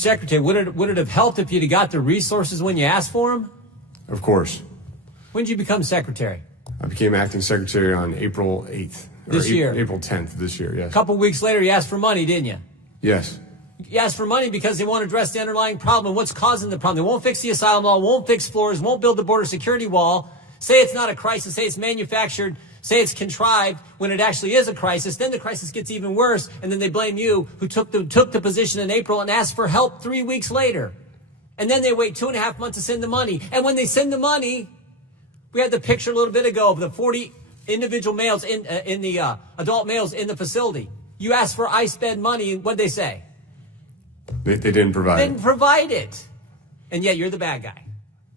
Secretary, would it have helped if you'd have got the resources when you asked for them? Of course. When did you become secretary? I became acting secretary on April 8th. This year? April 10th this year, yes. A couple weeks later, you asked for money, didn't you? Yes. You asked for money because they won't address the underlying problem and what's causing the problem. They won't fix the asylum law, won't fix floors, won't build the border security wall, say it's not a crisis, say it's manufactured, say it's contrived when it actually is a crisis. Then the crisis gets even worse, and then they blame you who took the position in April and asked for help 3 weeks later. And then they wait 2.5 months to send the money. And when they send the money, we had the picture a little bit ago of the 40 individual males in the adult males in the facility. You asked for ICE bed money, and what'd they say? They didn't provide it. Didn't provide it. And yet you're the bad guy.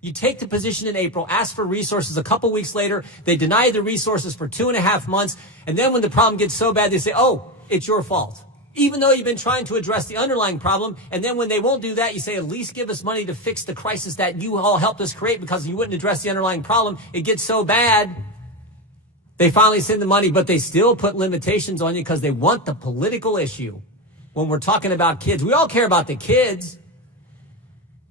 You take the position in April, ask for resources a couple weeks later. They deny the resources for 2.5 months. And then when the problem gets so bad, they say, oh, it's your fault. Even though you've been trying to address the underlying problem. And then when they won't do that, you say, at least give us money to fix the crisis that you all helped us create because you wouldn't address the underlying problem. It gets so bad. They finally send the money, but they still put limitations on you because they want the political issue. When we're talking about kids, we all care about the kids.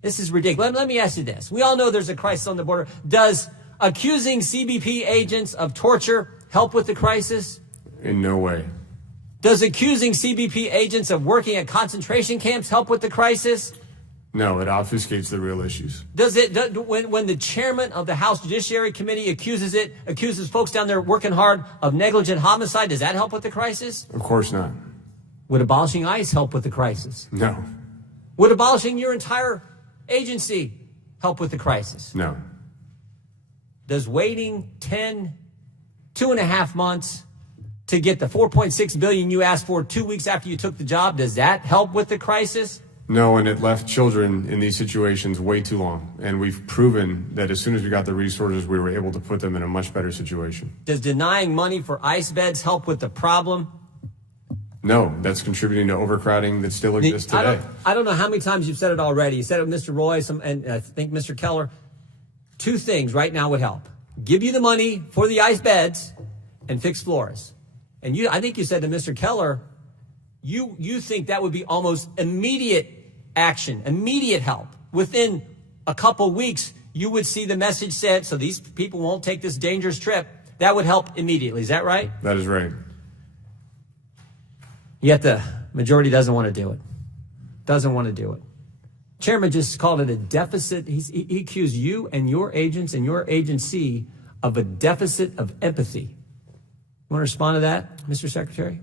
This is ridiculous. Let me ask you this. We all know there's a crisis on the border. Does accusing CBP agents of torture help with the crisis? In no way. Does accusing CBP agents of working at concentration camps help with the crisis? No, it obfuscates the real issues. Does it, when the chairman of the House Judiciary Committee accuses folks down there working hard of negligent homicide, does that help with the crisis? Of course not. Would abolishing ICE help with the crisis? No. Would abolishing your entire agency help with the crisis? No. Does waiting 2.5 months to get the $4.6 billion you asked for 2 weeks after you took the job, does that help with the crisis? No, and it left children in these situations way too long. And we've proven that as soon as we got the resources, we were able to put them in a much better situation. Does denying money for ICE beds help with the problem? No, that's contributing to overcrowding that still exists today. I don't know how many times you've said it already. You said it with Mr. Royce and I think Mr. Keller. 2 things right now would help. Give you the money for the ICE beds and fix floors. And I think you said to Mr. Keller, you think that would be almost immediate action, immediate help. Within a couple weeks, you would see the message said, so these people won't take this dangerous trip. That would help immediately. Is that right? That is right. Yet the majority doesn't want to do it. Doesn't want to do it. Chairman just called it a deficit. He accused you and your agents and your agency of a deficit of empathy. You want to respond to that, Mr. Secretary?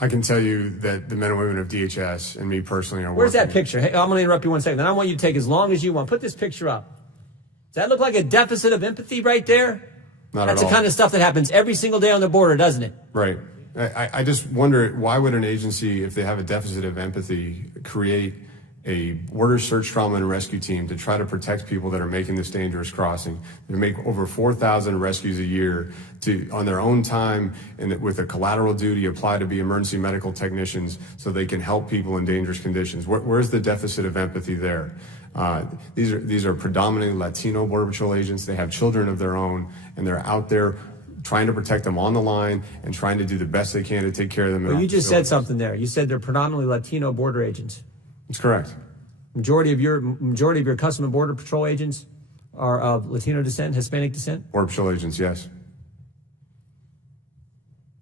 I can tell you that the men and women of DHS and me personally are Where's working. that picture? Hey, I'm going to interrupt you 1 second. Then I want you to take as long as you want. Put this picture up. Does that look like a deficit of empathy right there? Not That's at all. the kind of stuff that happens every single day on the border, doesn't it? Right. I just wonder, why would an agency, if they have a deficit of empathy, create a border search, trauma, and rescue team to try to protect people that are making this dangerous crossing? They make over 4,000 rescues a year on their own time and with a collateral duty apply to be emergency medical technicians so they can help people in dangerous conditions. Where's the deficit of empathy there? These are predominantly Latino Border Patrol agents. They have children of their own, and they're out there trying to protect them on the line and trying to do the best they can to take care of them. Well, you just said something there. You said they're predominantly Latino border agents. That's correct. Majority of your Customs and Border Patrol agents are of Latino descent, Hispanic descent? Border Patrol agents, yes.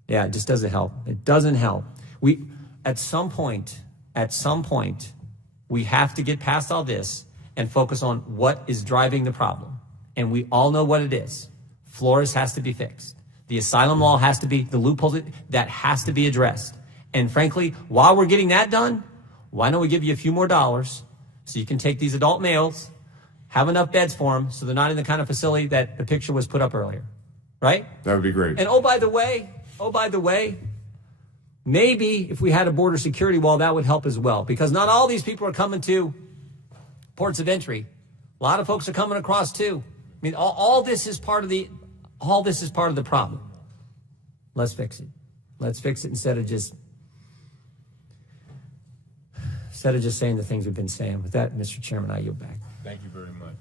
Yeah, it just doesn't help. It doesn't help. At some point, we have to get past all this and focus on what is driving the problem. And we all know what it is. Flores has to be fixed. The asylum law has to be, the loopholes, that has to be addressed. And frankly, while we're getting that done, why don't we give you a few more dollars so you can take these adult males, have enough beds for them so they're not in the kind of facility that the picture was put up earlier, right? That would be great. And oh, by the way, maybe if we had a border security wall, that would help as well, because not all these people are coming to ports of entry. A lot of folks are coming across too. I mean, all this is part of the problem. Let's fix it. Let's fix it instead of just saying the things we've been saying. With that, Mr. Chairman, I yield back. Thank you very much.